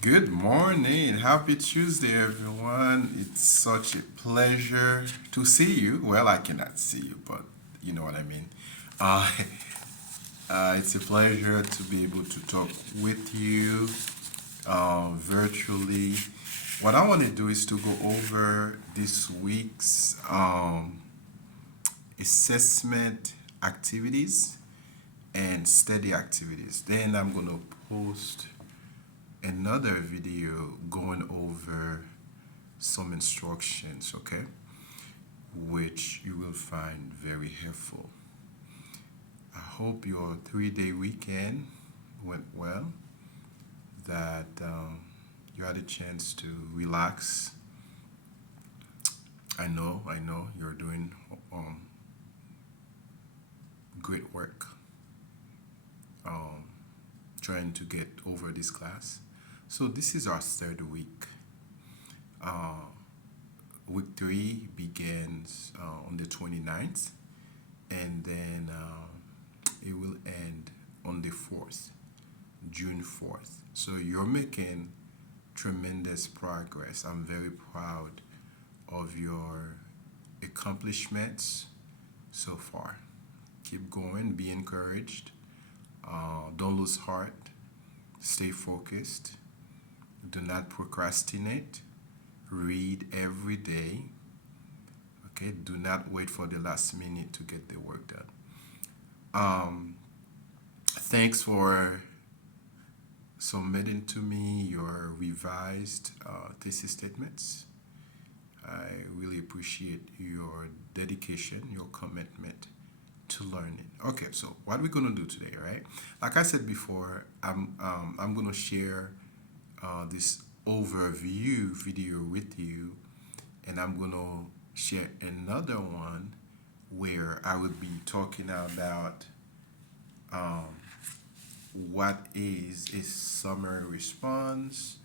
Good morning. Happy Tuesday, everyone. It's such a pleasure to see you. Well, I cannot see you, but you know what I mean. Uh, it's a pleasure to be able to talk with you virtually. What I want to do is to go over this week's assessment activities and study activities. Then I'm going to post another video going over some instructions, okay, which you will find very helpful. I hope your 3 day weekend went well, that you had a chance to relax. I know you're doing um, great work um, trying to get over this class. So, this is our third week. Uh, Week 3 begins on the 29th, and then it will end on the 4th, June 4th. So you're making tremendous progress. I'm very proud of your accomplishments so far. Keep going, be encouraged, don't lose heart, stay focused, do not procrastinate, read every day. Okay, do not wait for the last minute to get the work done. Um, Thanks for submitting to me your revised thesis statements. I really appreciate your dedication, your commitment to learning. Okay, so what we're gonna do today, right? Like I said before, I'm gonna share this overview video with you, and I'm gonna share another one where I would be talking about um, what is a summary response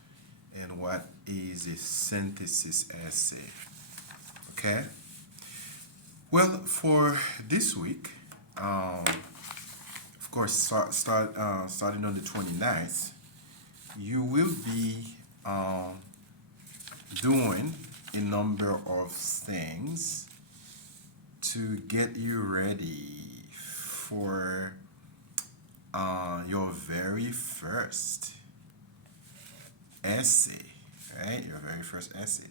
and what is a synthesis essay. Okay? Well, for this week, of course, starting on the 29th, you will be doing a number of things to get you ready for your very first essay, right? Your very first essay.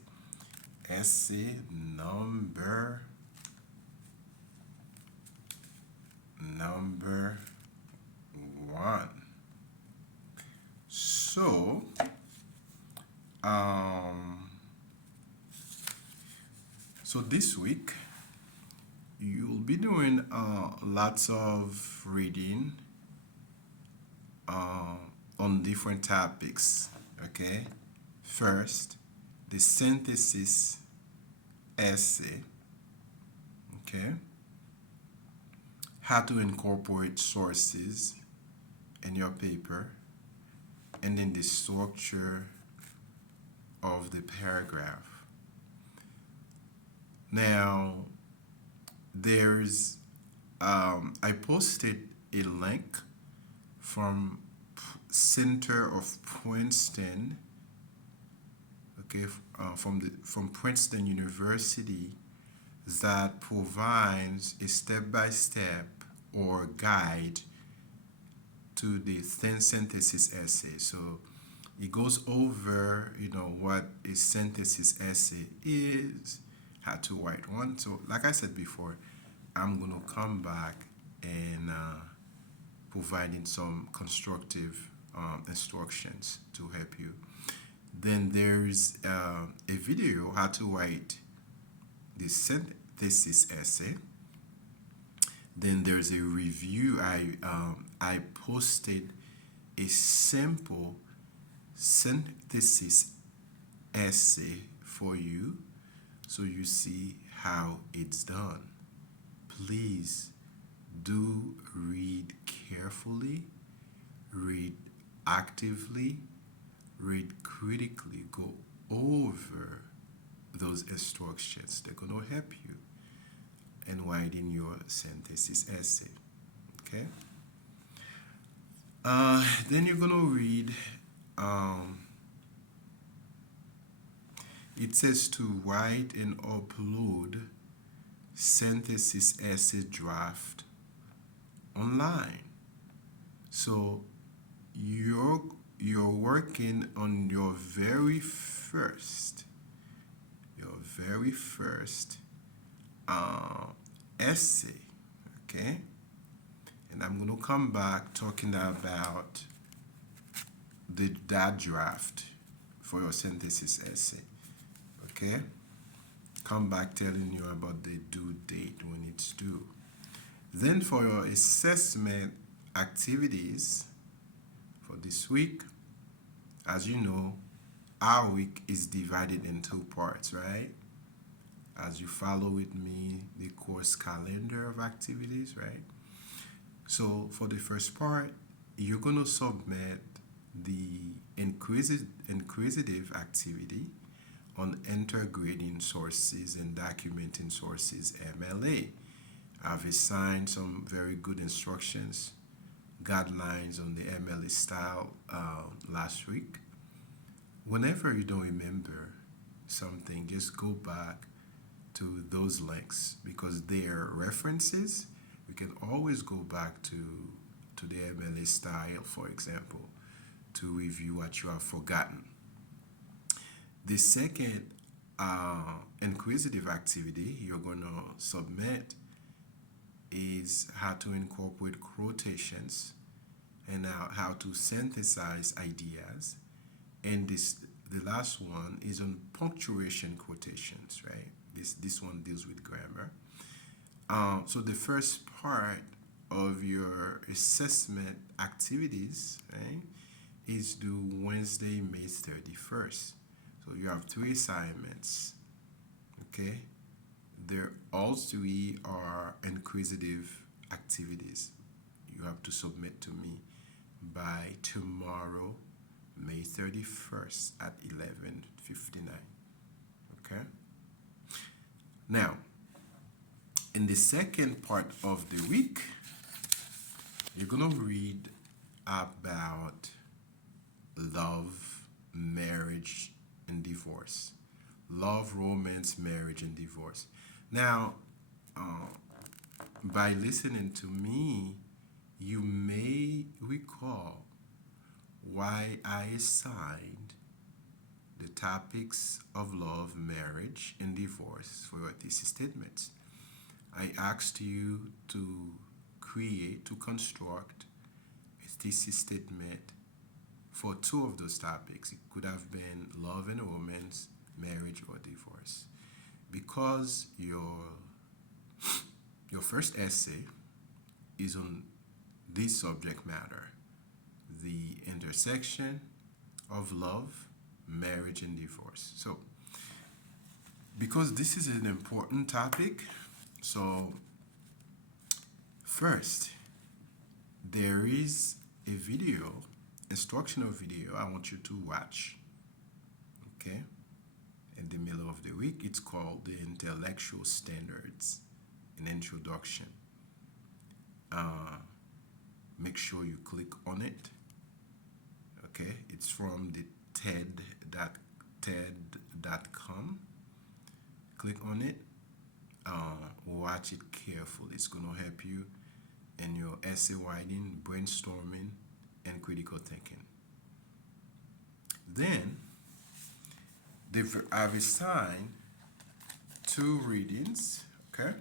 Essay number one. So, um, so this week you'll be doing lots of reading uh, on different topics. Okay, first the synthesis essay. Okay, how to incorporate sources in your paper, and then the structure of the paragraph. Now, there's I posted a link from Center of Princeton, okay, from Princeton University, that provides a step-by-step or guide to the thin synthesis essay. So it goes over, what a synthesis essay is, how to write one. So, like I said before, I'm gonna come back and providing some constructive instructions to help you. Then there's a video how to write the synthesis essay. Then there's a review. I posted a simple synthesis essay for you, so you see how it's done. Please do read carefully, read actively, read critically, go over those instructions. They're going to help you in writing your synthesis essay. Okay? Then you're going to read it says to write and upload synthesis essay draft online. So you're you're working on your very first uh, essay, okay? And I'm gonna come back talking about that draft for your synthesis essay, okay? Come back telling you about the due date when it's due. Then for your assessment activities for this week, as you know, our week is divided in two parts, right? As you follow with me the course calendar of activities, right? So for the first part, you're going to submit the inquisitive activity on integrating sources and documenting sources MLA. I've assigned some very good instructions, guidelines on the MLA style last week. Whenever you don't remember something, just go back to those links because they are references. We can always go back to the MLA style, for example, to review what you have forgotten. The second inquisitive activity you're going to submit is how to incorporate quotations and how to synthesize ideas. And the last one is on punctuation quotations, right? This one deals with grammar. So the first part of your assessment activities, right, is due Wednesday, May 31st. So you have three assignments, okay? They're all three are inquisitive activities. You have to submit to me by tomorrow, May 31st at 11:59. Okay? Now, in the second part of the week, you're going to read about love, marriage, and divorce. Love, romance, marriage, and divorce. Now, uh, by listening to me, you may recall why I assigned the topics of love, marriage, and divorce for your thesis statements. I asked you to construct a thesis statement for two of those topics. It could have been love and romance, marriage, or divorce. Because your first essay is on this subject matter, the intersection of love, marriage, and divorce. So, because this is an important topic, so first, there is a video, instructional video I want you to watch, okay? In the middle of the week, it's called the Intellectual Standards, an Introduction. Uh, Make sure you click on it, okay? It's from the TED.com. Click on it, watch it carefully. It's going to help you in your essay writing, brainstorming, and critical thinking. Then, I've assigned two readings, okay,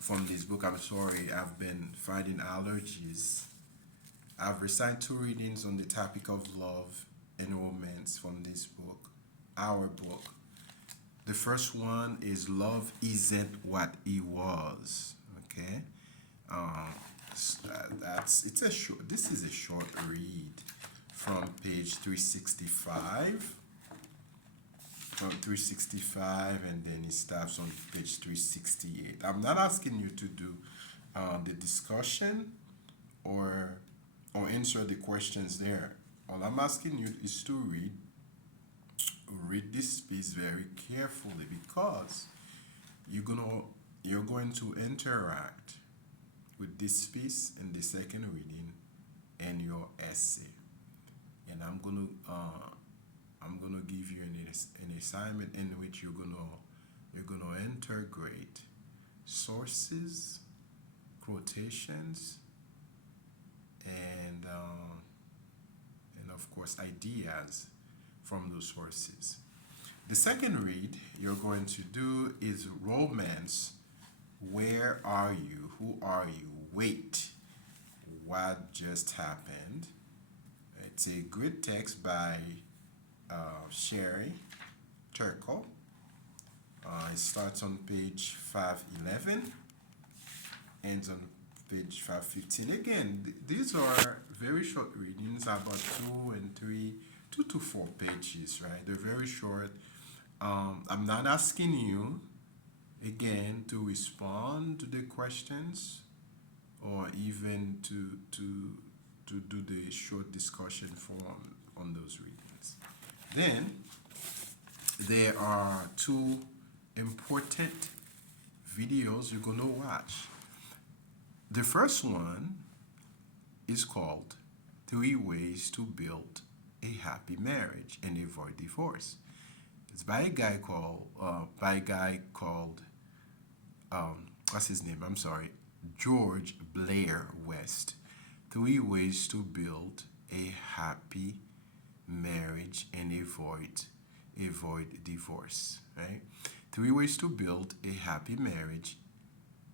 from this book. I'm sorry, I've been fighting allergies. I've assigned two readings on the topic of love and romance from this book, our book. The first one is Love Isn't What It Was, okay? It's a short. This is a short read from page 365. From 365, and then it stops on page 368. I'm not asking you to do the discussion or answer the questions there. All I'm asking you is to read this piece very carefully because you're going to interact with this piece in the second reading and your essay. And I'm going to I'm gonna give you an assignment in which you're gonna integrate sources, quotations, and of course ideas from those sources. The second read you're going to do is romance. Where are you? Who are you? Wait, what just happened? It's a great text by Sherry Turkle. It starts on page 511, ends on page 515. Again, these are very short readings, about 2 to 4 pages, right? They're very short. I'm not asking you again to respond to the questions or even to do the short discussion form on those readings. Then there are two important videos you're gonna watch. The first one is called Three Ways to Build a Happy Marriage and Avoid Divorce. It's by a guy called what's his name? I'm sorry, George Blair West. Three Ways to Build a Happy Marriage and Avoid Divorce. Right? Three Ways to Build a Happy Marriage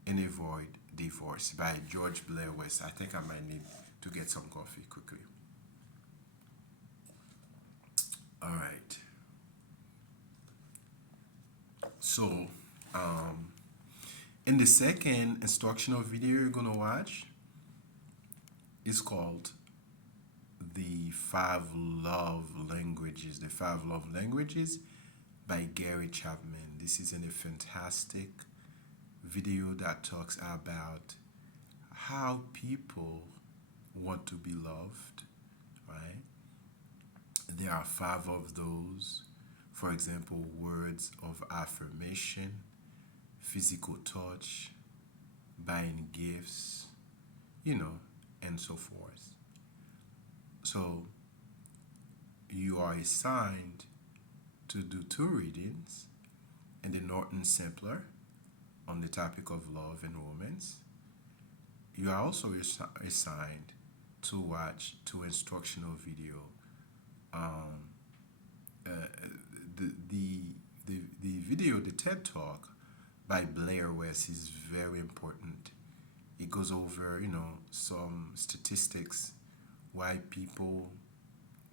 and Avoid Divorce by George Blair West. I think I might need to get some coffee quickly. All right. So, um, in the second instructional video you're gonna watch, it's called the Five Love Languages. The Five Love Languages by Gary Chapman. This is a fantastic video that talks about how people want to be loved, right? There are five of those. For example, words of affirmation, physical touch, buying gifts, and so forth. So you are assigned to do two readings in the Norton Simpler on the topic of love and romance. You are also assigned to watch two instructional video. Um, uh, the video, the TED Talk by Blair West is very important. It goes over, some statistics why people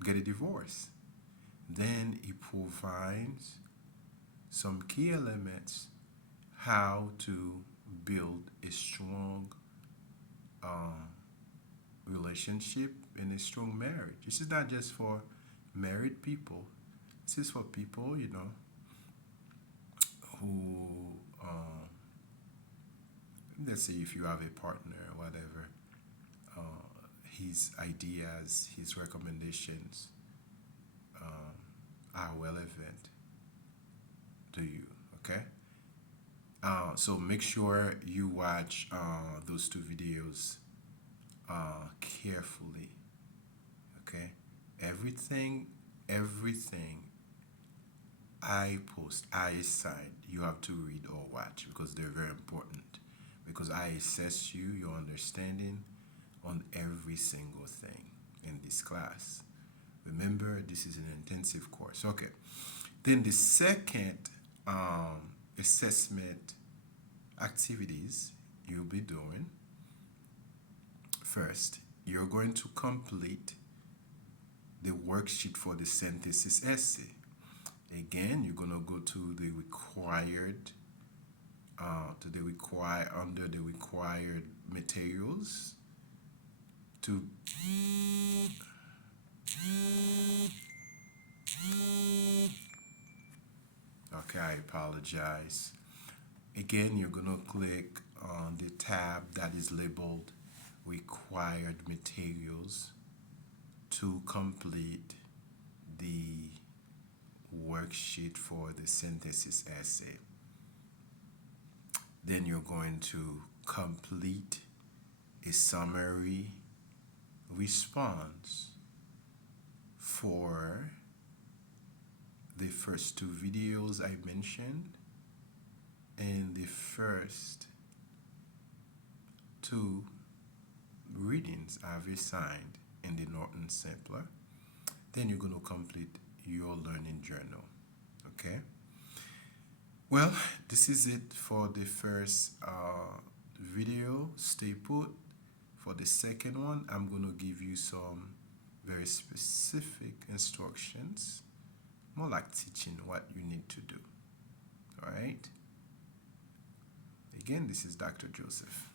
get a divorce. Then it provides some key elements how to build a strong um, relationship and a strong marriage. This is not just for married people. This is for people, who, let's say, if you have a partner or whatever, his ideas, his recommendations are relevant to you. Okay. So make sure you watch those two videos carefully. Okay. Everything I post, I assign, you have to read or watch because they're very important. Because I assess you, your understanding on every single thing in this class. Remember, this is an intensive course. Okay. Then the second assessment activities you'll be doing, first, you're going to complete the worksheet for the synthesis essay. Again, you're gonna go to the required under the required materials to okay, I apologize. Again, you're gonna click on the tab that is labeled required materials to complete the worksheet for the synthesis essay. Then you're going to complete a summary response for the first two videos I mentioned and the first two readings I've assigned in the Norton Sampler, then you're going to complete your learning journal. Okay? Well, this is it for the first video. Stay put. For the second one, I'm going to give you some very specific instructions, more like teaching what you need to do. All right? Again, this is Dr. Joseph.